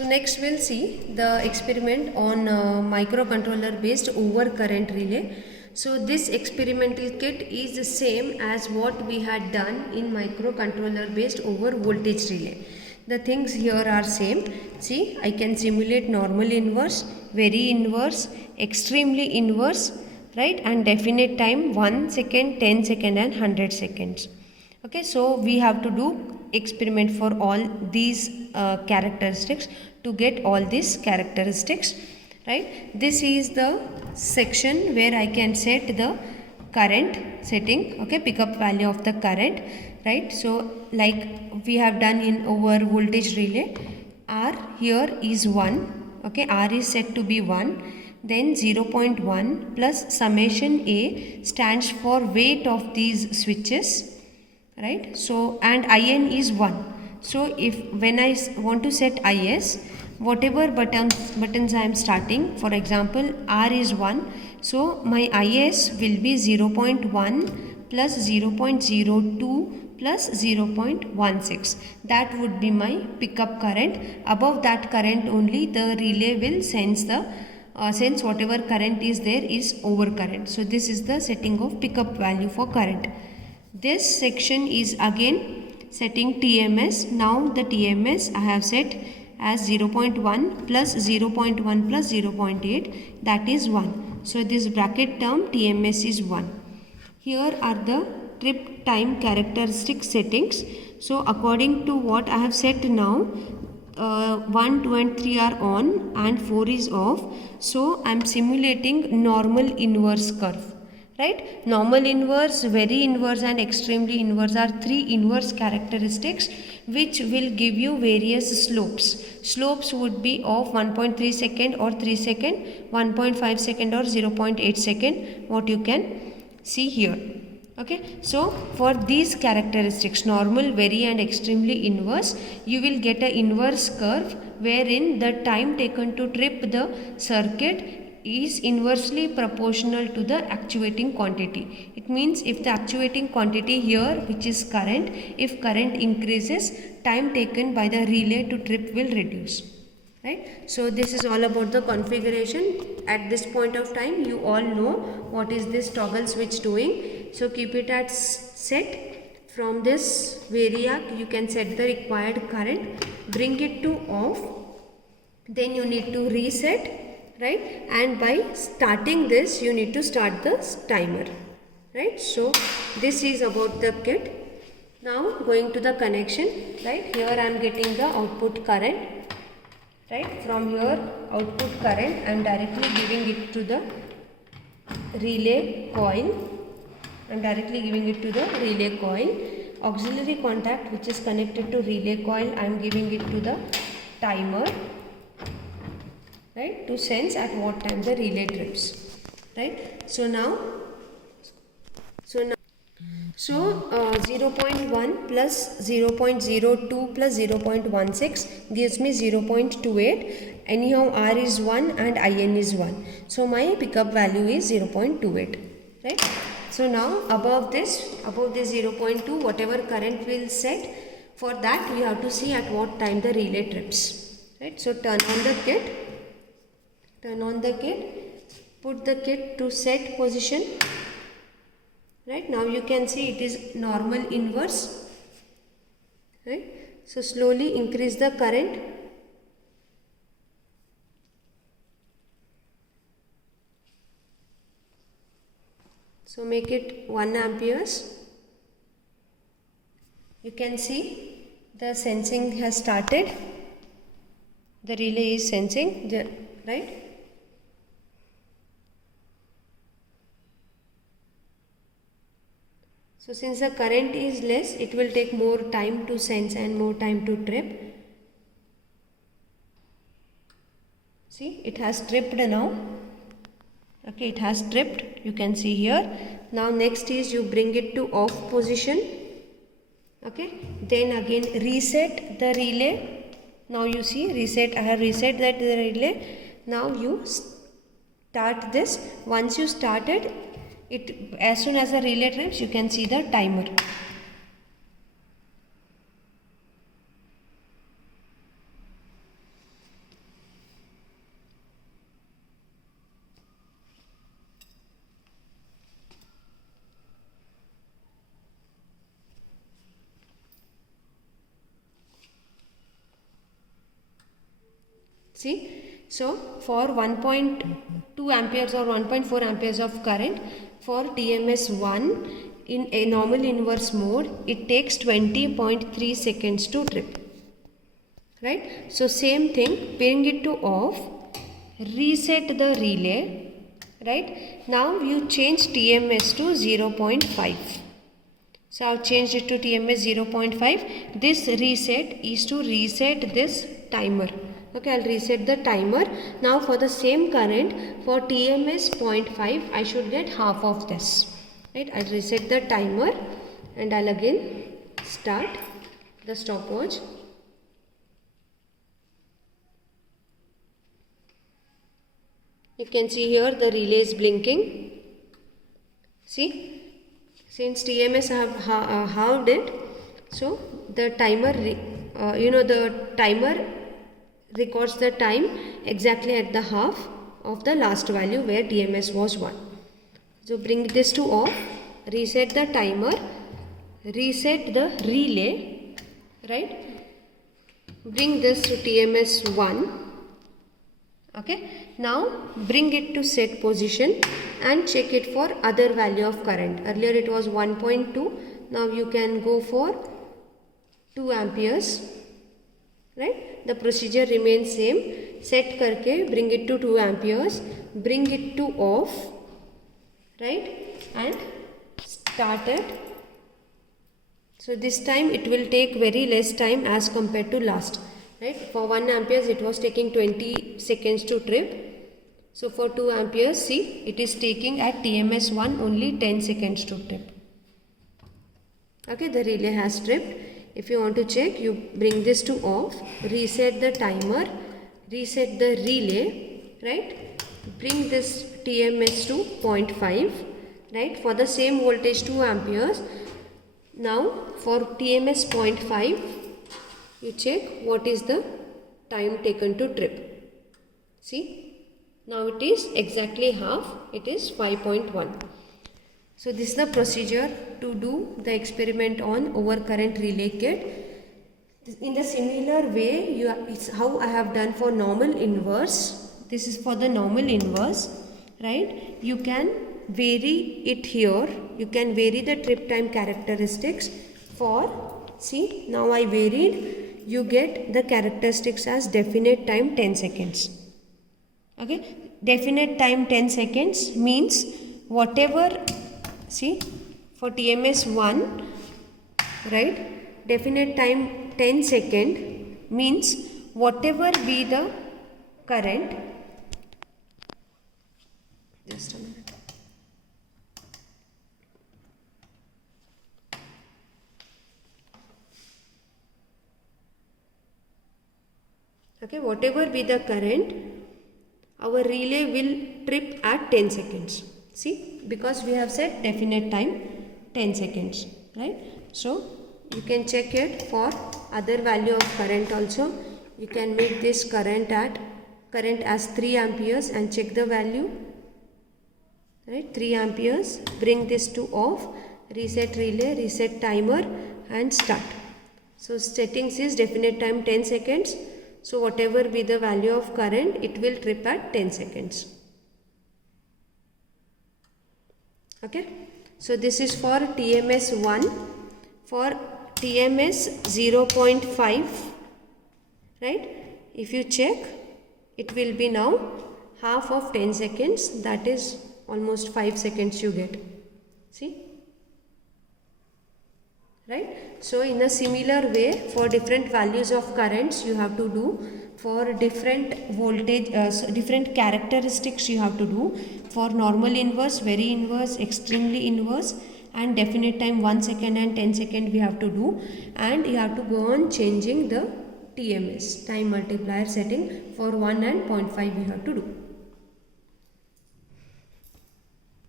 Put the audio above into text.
So next we'll see the experiment on microcontroller based overcurrent relay. So this experimental kit is the same as what we had done in microcontroller based over voltage relay. The things here are same. See, I can simulate normal inverse, very inverse, extremely inverse, right, and definite time 1 second, 10 second and 100 seconds. Okay, so we have to do experiment for all these characteristics to get all these characteristics, right. This is the section where I can set the current setting, okay, pickup value of the current, right. So like we have done in over voltage relay, R here is 1, okay, R is set to be 1, then 0.1 plus summation A stands for weight of these switches, right. So and IN is 1. So if when I want to set IS, whatever buttons I am starting, for example R is 1, so my IS will be 0.1 plus 0.02 plus 0.16. That would be my pickup current. Above that current only the relay will sense the sense whatever current is there is over current. So this is the setting of pickup value for current. This section is again setting TMS. Now the TMS I have set as 0.1 plus 0.1 plus 0.8, that is 1. So this bracket term TMS is 1. Here are the trip time characteristic settings. So according to what I have set now, 1, 2 and 3 are on and 4 is off. So I am simulating normal inverse curve. Right? Normal inverse, very inverse and extremely inverse are three inverse characteristics which will give you various slopes. Slopes would be of 1.3 second or 3 second, 1.5 second or 0.8 second, what you can see here. Okay, so for these characteristics, normal, very and extremely inverse, you will get an inverse curve wherein the time taken to trip the circuit is inversely proportional to the actuating quantity. It means if the actuating quantity here, which is current, if current increases, time taken by the relay to trip will reduce. Right? So this is all about the configuration. At this point of time, you all know what is this toggle switch doing. So keep it at set. From this variac, you can set the required current, bring it to off, then you need to reset, right, and by starting this you need to start the timer, right. So this is about the kit. Now going to the connection, right, here I am getting the output current, right. From here output current I am directly giving it to the relay coil. I am directly giving it to the relay coil. Auxiliary contact which is connected to relay coil I am giving it to the timer, right, to sense at what time the relay trips, right. So now 0.1 plus 0.02 plus 0.16 gives me 0.28. Anyhow R is 1 and IN is 1. So my pickup value is 0.28, right. So now above this 0.2, whatever current will set, for that we have to see at what time the relay trips, right. So turn on the kit, put the kit to set position, right. Now you can see it is normal inverse, right. So slowly increase the current, so make it 1 amperes. You can see the sensing has started, the relay is sensing, right. So since the current is less, it will take more time to sense and more time to trip. See, it has tripped now. Okay, it has tripped. You can see here. Now next is you bring it to off position. Okay, then again reset the relay. Now you see reset. I have reset that the relay. Now you start this. Once you started it, as soon as the relay trips, you can see the timer. See, so for 1.2 amperes or 1.4 amperes of current for TMS1 in a normal inverse mode, it takes 20.3 seconds to trip, right? So same thing, bring it to off, reset the relay, right? Now you change TMS to 0.5. So I've changed it to TMS 0.5. This reset is to reset this timer. Okay, I'll reset the timer. Now for the same current, for TMS 0.5, I should get half of this. Right, I'll reset the timer and I'll again start the stopwatch. You can see here the relay is blinking. See, since TMS have halved it, so the timer, the timer records the time exactly at the half of the last value where TMS was 1. So bring this to off, reset the timer, reset the relay, right? Bring this to TMS 1. Okay, now bring it to set position and check it for other value of current. Earlier it was 1.2, now you can go for 2 amperes, right? The procedure remains same. Set karke bring it to 2 amperes, bring it to off, right, and start it. So this time it will take very less time as compared to last. Right, for 1 amperes it was taking 20 seconds to trip. So for 2 amperes, see, it is taking at TMS 1 only 10 seconds to trip. Okay, the relay has tripped. If you want to check, you bring this to off, reset the timer, reset the relay, right? Bring this TMS to 0.5, right? For the same voltage 2 amperes. Now for TMS 0.5, you check what is the time taken to trip. See, now it is exactly half, it is 5.1. So this is the procedure to do the experiment on overcurrent relay kit. In the similar way, it's how I have done for normal inverse. This is for the normal inverse, right? You can vary it here. You can vary the trip time characteristics for, see, now I varied. You get the characteristics as definite time 10 seconds. Okay, definite time 10 seconds means whatever, see, for TMS 1, right, definite time 10 second means whatever be the current, just a minute. Okay, whatever be the current, our relay will trip at 10 seconds. See, because we have set definite time 10 seconds, right? So you can check it for other value of current also. You can make this current as 3 amperes and check the value, right? 3 amperes, bring this to off, reset relay, reset timer and start. So settings is definite time 10 seconds. So whatever be the value of current, it will trip at 10 seconds. Okay. So this is for TMS 1. For TMS 0.5, right? If you check, it will be now half of 10 seconds. That is almost 5 seconds you get. See? Right? So in a similar way, for different values of currents you have to do, for different voltage, different characteristics you have to do, for normal inverse, very inverse, extremely inverse and definite time 1 second and 10 second we have to do, and you have to go on changing the TMS, time multiplier setting, for 1 and 0.5 we have to do.